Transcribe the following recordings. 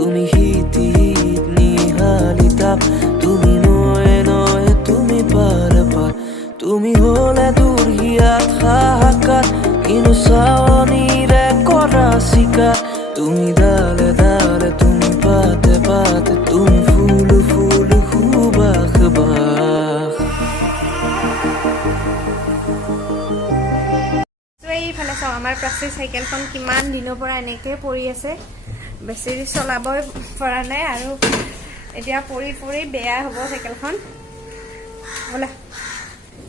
তুমি শীত নিহালিতা তুমি নয়ে তুমি পাৰ তুমি হলে দুৰ্হিয়াত হাহাকাৰ কিনো চাৱনিৰে কৰা চিকাৰ তুমি ডালে ডালে তুমি পাতে পাতে তুমি ফুল ফুল সুবাস বাস এইফালে চাওঁ আমাৰ প্ৰাচীৰ চাইকেলখন কিমান দিনৰ পৰা এনেকৈ পৰি আছে বেছি চলাবই পৰা নাই আৰু এতিয়া পৰি পৰি বেয়া হ'ব চাইকেলখন বোলা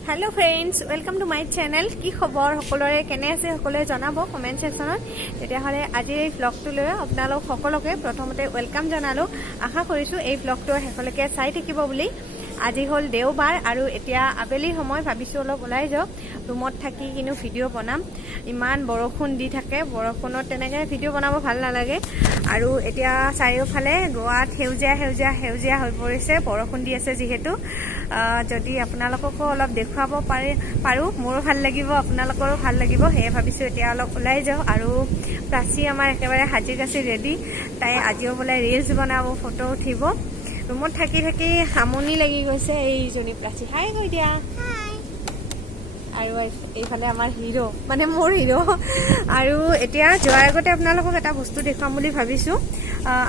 hello' friends welcome to my channel কি খবৰ সকলোৰে কেনে আছে সকলোৱে জনাব কমেণ্ট ছেকশ্যনত তেতিয়াহ'লে আজিৰ এই ভ্লগটো লৈ আপোনালোক সকলোকে প্ৰথমতে ৱেলকাম জনালোঁ আশা কৰিছোঁ এই ভ্লগটো শেষলৈকে চাই থাকিব বুলি আজি হ'ল দেওবাৰ আৰু এতিয়া আবেলি সময় ভাবিছোঁ অলপ ওলাই যাওঁ ৰুমত থাকি কিন্তু ভিডিঅ' বনাম ইমান বৰষুণ দি থাকে বৰষুণত তেনেকৈ ভিডিঅ' বনাব ভাল নালাগে আৰু এতিয়া চাৰিওফালে গোৱাত সেউজীয়া সেউজীয়া সেউজীয়া হৈ পৰিছে বৰষুণ দি আছে যিহেতু যদি আপোনালোককো অলপ দেখুৱাব পাৰোঁ মোৰো ভাল লাগিব আপোনালোকৰো ভাল লাগিব সেয়ে ভাবিছোঁ এতিয়া অলপ ওলাই যাওঁ আৰু প্ৰাচী আমাৰ একেবাৰে সাজি কাচি ৰেডি তাই আজিও বোলে ৰিলছ বনাব ফটো উঠিব ৰুমত থাকি থাকি আমনি লাগি গৈছে এইজনী প্ৰাচী হাই কৈ দিয়া আৰু এইফালে আমাৰ হিৰো মানে মোৰ হিৰো আৰু এতিয়া যোৱাৰ আগতে আপোনালোকক এটা বস্তু দেখুৱাম বুলি ভাবিছোঁ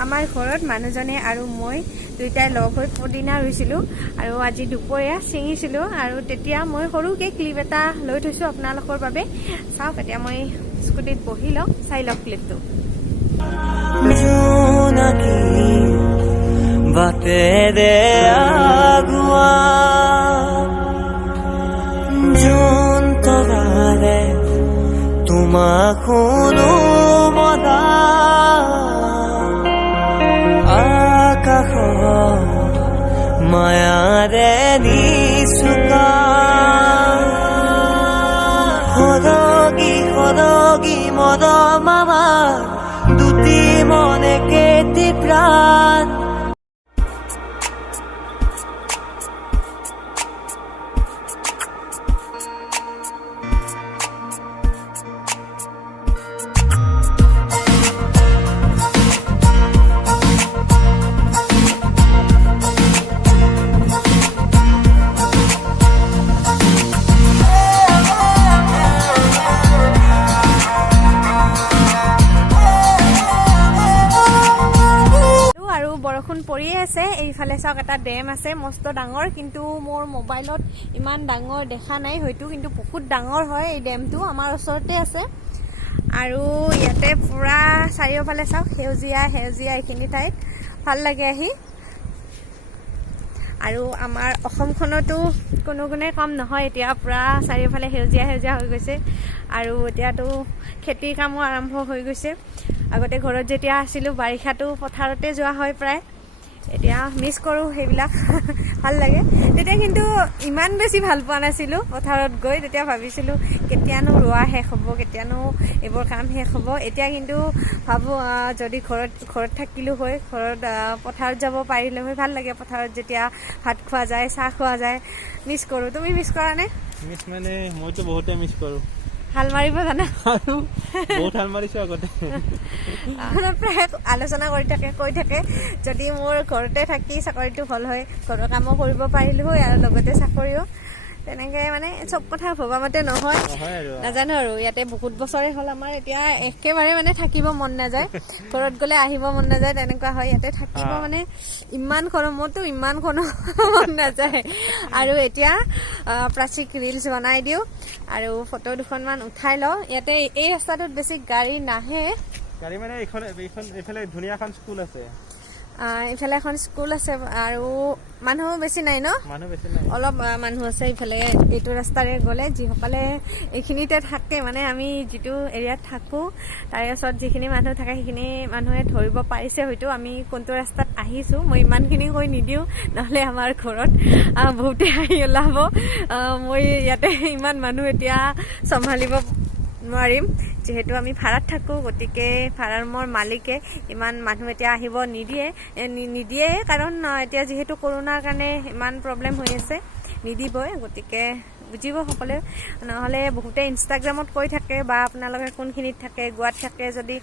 আমাৰ ঘৰত মানুহজনে আৰু মই দুইটাই লগ হৈ পদিনা ৰুইছিলোঁ আৰু আজি দুপৰীয়া ছিঙিছিলোঁ আৰু তেতিয়া মই সৰুকৈ ক্লিপ এটা লৈ থৈছোঁ আপোনালোকৰ বাবে চাওক এতিয়া মই স্কুটিত বহি লওঁ চাই লওক ক্লিপটো বাটেৰে আগুৱা যোন তৰাৰে তোমাক শুনো মদা আকাশ মায়াৰে নিচুকা সৰগী সৰগী মদ মামা দুটি মনে কেতি প্ৰাণ বৰষুণ পৰিয়ে আছে এইফালে চাওক এটা ডেম আছে মস্ত ডাঙৰ কিন্তু মোৰ মোবাইলত ইমান ডাঙৰ দেখা নাই হয়তো কিন্তু বহুত ডাঙৰ হয় এই ডেমটো আমাৰ ওচৰতে আছে আৰু ইয়াতে পুৰা চাৰিওফালে চাওক সেউজীয়া সেউজীয়া এইখিনি ঠাইত ভাল লাগে আহি আৰু আমাৰ অসমখনতো কোনো গুণে কম নহয় এতিয়া পুৰা চাৰিওফালে সেউজীয়া সেউজীয়া হৈ গৈছে আৰু এতিয়াতো খেতিৰ কামো আৰম্ভ হৈ গৈছে আগতে ঘৰত যেতিয়া আছিলোঁ বাৰিষাটো পথাৰতে যোৱা হয় প্ৰায় এতিয়া মিছ কৰোঁ সেইবিলাক ভাল লাগে তেতিয়া কিন্তু ইমান বেছি ভাল পোৱা নাছিলোঁ পথাৰত গৈ তেতিয়া ভাবিছিলোঁ কেতিয়ানো ৰোৱা শেষ হ'ব কেতিয়ানো এইবোৰ কাম শেষ হ'ব এতিয়া কিন্তু ভাবোঁ যদি ঘৰত থাকিলোঁ হয় ঘৰত পথাৰত যাব পাৰিলোঁ হয় ভাল লাগে পথাৰত যেতিয়া ভাত খোৱা যায় চাহ খোৱা যায় মিছ কৰোঁ তুমি মিছ কৰা নে মিছ মানে মইতো বহুতে মিছ কৰোঁ হাল মাৰিব জানা আৰু বহুত হাল মাৰিছোঁ আগতে প্ৰায় আলোচনা কৈ থাকে যদি মোৰ ঘৰতে থাকি চাকৰিটো হ'ল হয় ঘৰৰ কামো কৰিব পাৰিলোঁ হয় আৰু লগতে চাকৰিও তেনেকৈ মানে চব কথা ভবা মতে নহয় নাজানো আৰু ইয়াতে বহুত বছৰে হ'ল আমাৰ এতিয়া একেবাৰে মানে থাকিব মন নাযায় ঘৰত গ'লে আহিব মন নাযায় তেনেকুৱা হয় ইয়াতে থাকিব মানে ইমান গৰমতো ইমান মন নাযায় আৰু এতিয়া প্ৰাচীক ৰিলছ বনাই দিওঁ আৰু ফটো দুখনমান উঠাই লওঁ ইয়াতে এই ৰাস্তাটোত বেছি গাড়ী নাহে গাড়ী মানে এইফালে ধুনীয়া এখন স্কুল আছে ইফালে এখন স্কুল আছে আৰু মানুহ বেছি নাই ন মানুহ বেছি নাই অলপ মানুহ আছে ইফালে এইটো ৰাস্তাৰে গ'লে যিসকলে এইখিনিতে থাকে মানে আমি যিটো এৰিয়াত থাকোঁ তাৰে ওচৰত যিখিনি মানুহ থাকে সেইখিনি মানুহে ধৰিব পাৰিছে হয়তো আমি কোনটো ৰাস্তাত আহিছোঁ মই ইমানখিনি কৈ নিদিওঁ নহ'লে আমাৰ ঘৰত বহুতে আহি ওলাব মই ইয়াতে ইমান মানুহ এতিয়া চম্ভালিব নোৱাৰিম যেহেতু আমি ভাড়াত থাকোঁ গতিকে ভাড়াৰ মোৰ মালিকে ইমান মানুহ এতিয়া আহিব নিদিয়ে কাৰণ এতিয়া যিহেতু কৰোণাৰ কাৰণে ইমান প্ৰব্লেম হৈ আছে নিদিবই গতিকে বুজিব সকলোৱে নহ'লে বহুতে ইনষ্টাগ্ৰামত কৈ থাকে বা আপোনালোকে কোনখিনিত থাকে গোৱাত থাকে যদি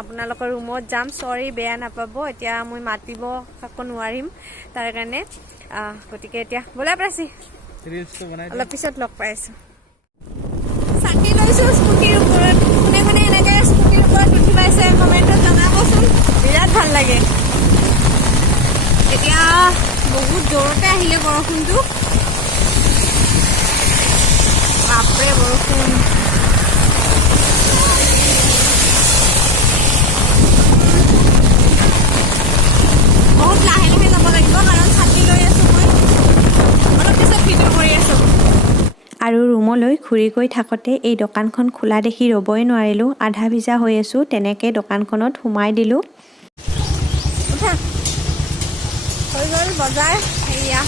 আপোনালোকৰ ৰুমত যাম চৰি বেয়া নাপাব এতিয়া মই মাতিব কাকো নোৱাৰিম তাৰ কাৰণে গতিকে এতিয়া ব'লা প্ৰাচী অলপ পিছত লগ পাই আছোঁ চাকি লৈছোঁ স্কুটিৰ ওপৰত কোনে কোনে এনেকৈ স্কুটিৰ ওপৰত উঠি পাইছে কমেণ্টত জনাবচোন বিৰাট ভাল লাগে এতিয়া বহুত জোৰতে আহিলে বৰষুণটো বাপৰে বৰষুণ বহুত লাহে লাহে যাব লাগিব কাৰণ ছাতি লৈ আছোঁ মই অলপ পিছত ভিডিঅ' কৰি আছোঁ আৰু ৰুমলৈ ঘূৰি গৈ থাকোঁতে এই দোকানখন খোলা দেখি ৰ'বই নোৱাৰিলোঁ আধা ভিজা হৈ আছোঁ তেনেকৈ দোকানখনত সোমাই দিলোঁ উঠা হৈ গ'ল বজাৰ সেয়া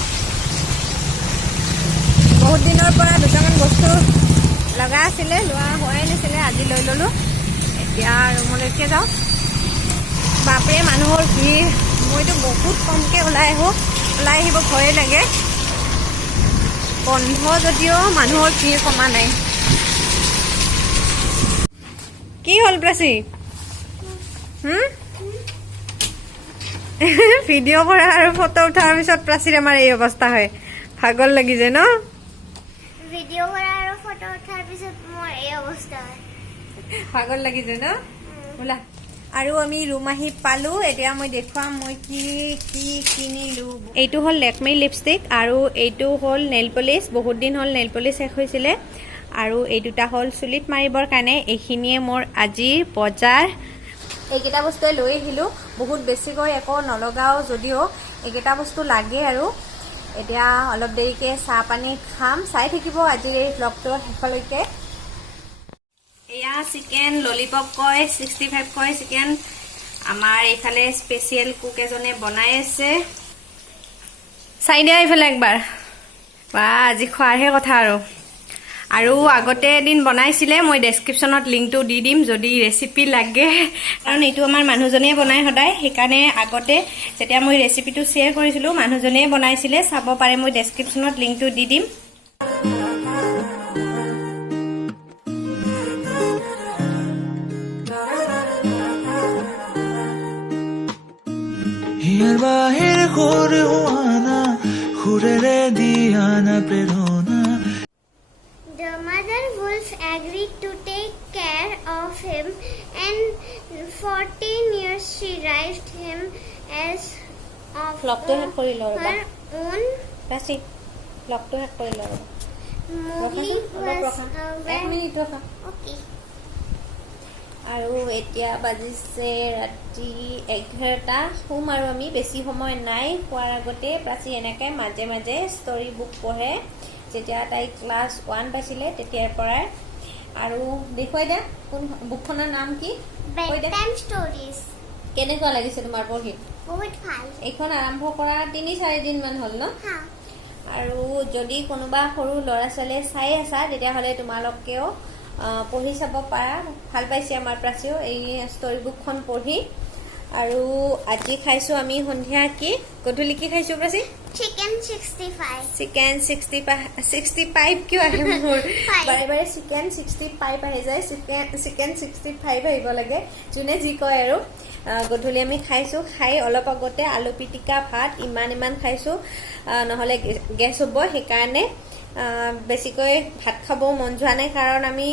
বহুত দিনৰ পৰা দুটামান বস্তু লগা আছিলে লোৱা হোৱাই নাছিলে আজি লৈ ল'লোঁ এতিয়া ৰুমলৈকে যাওঁ বাপৰে মানুহৰ ভিৰ মইতো বহুত কমকৈ ওলাই আহিব ভয়ে লাগে বন্ধ যদিও মানুহৰ ভিৰ কমা নাই কি হ'ল প্ৰাচী ভিডিঅ' কৰা আৰু ফটো উঠাৰ পিছত প্ৰাচীৰ আমাৰ এই অৱস্থা হয় ভাগৰ লাগি যায় ন ভিডিঅ' কৰা আৰু ফটো উঠাৰ পিছত মোৰ এই অৱস্থা হয় ভাগৰ লাগি যায় ন ওলা আৰু আমি ৰুম আহি পালোঁ এতিয়া মই দেখুৱাম মই কি কি কিনিলোঁ এইটো হ'ল লেকমি লিপষ্টিক আৰু এইটো হ'ল নেইল পলিচ বহুত দিন হ'ল নেইল পলিচ শেষ হৈছিলে আৰু এই দুটা হ'ল চুলিত মাৰিবৰ কাৰণে এইখিনিয়ে মোৰ আজিৰ বজাৰ এইকেইটা বস্তুৱে লৈ আহিলোঁ বহুত বেছিকৈ একো নলগাও যদিও এইকেইটা বস্তু লাগে আৰু এতিয়া অলপ দেৰিকৈ চাহ পানী খাম চাই থাকিব আজিৰ এই ব্লগটো শেষলৈকে এয়া চিকেন ললিপপ কয় 65 কয় চিকেন আমাৰ এইফালে স্পেচিয়েল কুক এজনে বনাই আছে চাই দিয়া এইফালে একবাৰ বা আজি খোৱাৰহে কথা আৰু আগতে এদিন বনাইছিলে মই ডেছক্ৰিপশ্যনত লিংকটো দি দিম যদি ৰেচিপি লাগে কাৰণ এইটো আমাৰ মানুহজনে বনাই সদায় সেইকাৰণে আগতে যেতিয়া মই ৰেচিপিটো শ্বেয়াৰ কৰিছিলোঁ মানুহজনে বনাইছিলে চাব পাৰে মই ডেছক্ৰিপশ্যনত লিংকটো দি দিম হিয়ার বাহির করে হোয়ানা খুরেরে দিয়ানা প্রেরণা The mother wolf agreed to take care of him and 14 years she raised him as of her own. Rasi, vlogটো শেষ কৰি লওঁ Mowgli was okay. আৰু এতিয়া বাজিছে ৰাতি 11টা শুম আৰু আমি বেছি সময় নাই খোৱাৰ আগতে প্ৰাচী এনেকৈ মাজে মাজে ষ্টৰি বুক পঢ়ে যেতিয়া তাই ক্লাছ 1 পাইছিলে তেতিয়াৰ পৰাই আৰু দেখুৱাই দিয়া কোন বুকখনৰ নাম কি Bedtime stories. কেনেকুৱা লাগিছে তোমাৰ পঢ়ি বহুত ভাল এইখন আৰম্ভ কৰা 3-4 দিন মান হ'ল ন হা আৰু যদি কোনোবা সৰু ল'ৰা ছোৱালীয়ে চাই আছা তেতিয়াহ'লে তোমালোকেও পঢ়ি চাব পাৰা ভাল পাইছে আমাৰ প্ৰাচীও এই ষ্টৰি বুকখন পঢ়ি আৰু আজি খাইছোঁ আমি সন্ধিয়া কি গধূলি কি খাইছোঁ প্ৰাচী chicken 65 চিকেন 65 কিয় আহে মোৰ বাৰে বাৰে চিকেন 65 আহি যায় চিকেন 65 আহিব লাগে যোনে যি কয় আৰু গধূলি আমি খাইছোঁ খাই অলপ আগতে আলু পিটিকা ভাত ইমান খাইছোঁ নহ'লে গেছ হ'ব সেইকাৰণে বেছিকৈ ভাত খাব মন যোৱা নাই কাৰণ আমি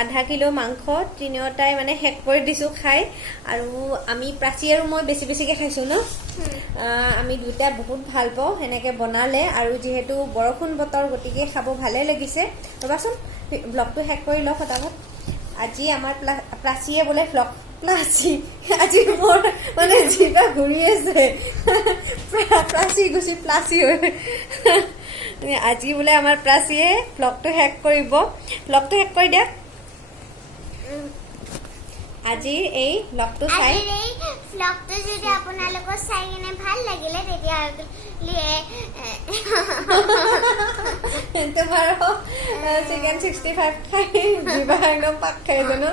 আধা কিলো মাংস তিনিওটাই মানে শেষ কৰি দিছোঁ খাই আৰু আমি প্ৰাচী আৰু মই বেছিকৈ খাইছোঁ ন আমি দুটা বহুত ভাল পাওঁ সেনেকৈ বনালে আৰু যিহেতু বৰষুণ বতৰ গতিকে খাব ভালে লাগিছে ৰ'বাচোন ব্লগটো শেষ কৰি লওঁ ফটাফট আজি আমাৰ প্ৰাচীয়ে বোলে ব্লগ প্লাচী আজি মোৰ মানে জিভা ঘূৰি আছে প্ৰাচী গুচি প্লাচী হৈ আজি বোলে আমাৰ প্ৰাচীয়ে ব্লগটো শেষ কৰিব ব্লগটো শেষ কৰি দিয়া আজি এই ব্লগটো চাই এই ব্লগটো যদি আপোনালোকৰ চাই কিনে ভাল লাগিলে তেতিয়াহ'লে তোমাৰো চিকেন 65 খাই জিভা একদম পাক খাই জানো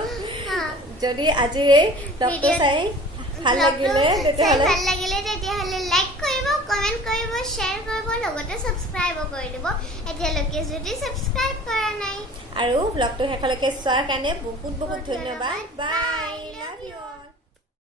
যদি আজিৰ এই ব্লগটো চাই ভাল লাগিলে তেতিয়াহ'লে লাইক কৰিব কমেণ্ট কৰিব শ্বেয়াৰ কৰিব লগতে ছাবস্ক্ৰাইব কৰি দিব এতিয়ালৈকে যদি ছাবস্ক্ৰাইব কৰা নাই আৰু ব্লগটো শেষলৈকে চোৱাৰ কাৰণে বহুত বহুত ধন্যবাদ বাই লাভ ইউ